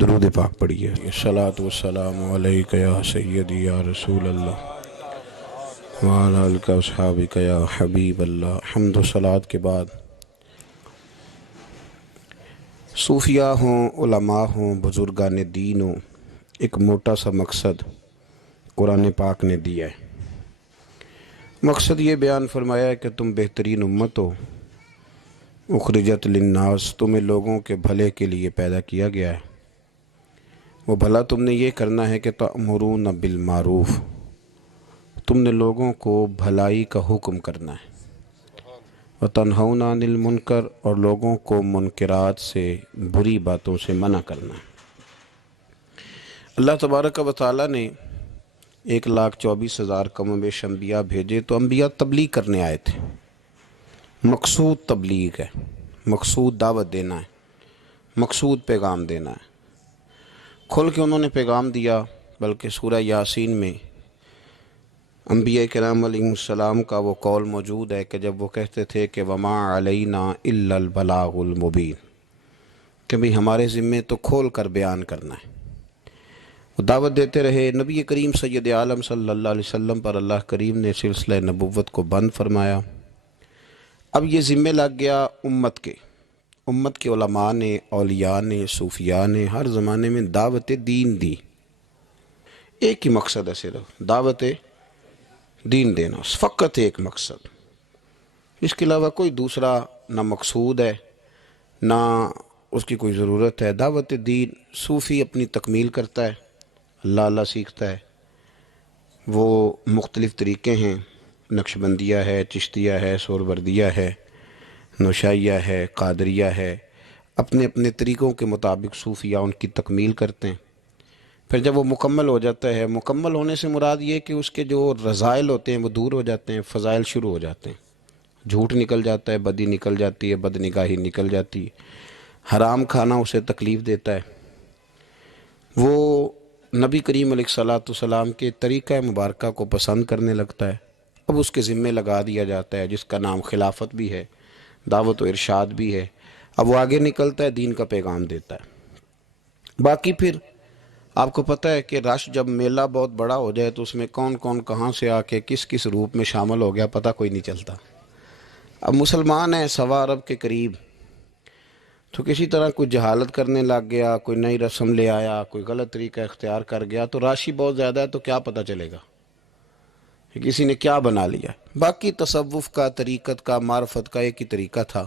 درود پاک پڑھیے۔ الصلاۃ والسلام علیک یا سیدی یا رسول اللہ وعلی آلک و اصحابک یا حبیب اللہ۔ حمد و صلوات کے بعد صوفیاء ہوں، علماء ہوں، بزرگان دین ہوں، ایک موٹا سا مقصد قرآن پاک نے دیا ہے۔ مقصد یہ بیان فرمایا ہے کہ تم بہترین امت ہو، اخرجت للناس، تمہیں لوگوں کے بھلے کے لیے پیدا کیا گیا ہے۔ وہ بھلا تم نے یہ کرنا ہے کہ تأمرون بالمعروف، تم نے لوگوں کو بھلائی کا حکم کرنا ہے، وتنہون عن المنکر، اور لوگوں کو منکرات سے، بری باتوں سے منع کرنا ہے۔ اللہ تبارک و تعالیٰ نے 1,24,000 کم و بیش انبیاء بھیجے، تو انبیاء تبلیغ کرنے آئے تھے۔ مقصود تبلیغ ہے، مقصود دعوت دینا ہے، مقصود پیغام دینا ہے۔ کھل کے انہوں نے پیغام دیا، بلکہ سورہ یاسین میں انبیاء کرام علیہ السلام کا وہ قول موجود ہے کہ جب وہ کہتے تھے کہ وما علینا الا البلاغ المبین، کہ بھی ہمارے ذمے تو کھول کر بیان کرنا ہے۔ وہ دعوت دیتے رہے۔ نبی کریم سید عالم صلی اللہ علیہ وسلم پر اللہ کریم نے سلسلہ نبوت کو بند فرمایا۔ اب یہ ذمہ لگ گیا امت کے علماء نے، اولیاء نے، صوفیاء نے ہر زمانے میں دعوت دین دی۔ ایک ہی مقصد ہے، صرف دعوت دین دینا، فقط ایک مقصد، اس کے علاوہ کوئی دوسرا نہ مقصود ہے نہ اس کی کوئی ضرورت ہے۔ دعوت دین صوفی اپنی تکمیل کرتا ہے، اللہ سیکھتا ہے۔ وہ مختلف طریقے ہیں، نقشبندیہ ہے، چشتیہ ہے، سہروردیہ ہے، نوشائیہ ہے، قادریہ ہے۔ اپنے اپنے طریقوں کے مطابق صوفیاء ان کی تکمیل کرتے ہیں۔ پھر جب وہ مکمل ہو جاتا ہے، مکمل ہونے سے مراد یہ کہ اس کے جو رذائل ہوتے ہیں وہ دور ہو جاتے ہیں، فضائل شروع ہو جاتے ہیں، جھوٹ نکل جاتا ہے، بدی نکل جاتی ہے، بد نگاہی نکل جاتی ہے، حرام کھانا اسے تکلیف دیتا ہے۔ وہ نبی کریم علیہ الصلاۃ والسلام کے طریقہ مبارکہ کو پسند کرنے لگتا ہے۔ اب اس کے ذمے لگا دیا جاتا ہے، جس کا نام خلافت بھی ہے، دعوت و ارشاد بھی ہے۔ اب وہ آگے نکلتا ہے، دین کا پیغام دیتا ہے۔ باقی پھر آپ کو پتہ ہے کہ رش جب میلہ بہت بڑا ہو جائے تو اس میں کون کون کہاں سے آ کے کس کس روپ میں شامل ہو گیا پتہ کوئی نہیں چلتا۔ اب مسلمان ہیں 1.25 ارب کے قریب، تو کسی طرح کوئی جہالت کرنے لگ گیا، کوئی نئی رسم لے آیا، کوئی غلط طریقہ اختیار کر گیا، تو راشی بہت زیادہ ہے، تو کیا پتہ چلے گا کہ کسی نے کیا بنا لیا۔ باقی تصوف کا، طریقت کا، معرفت کا ایک ہی طریقہ تھا،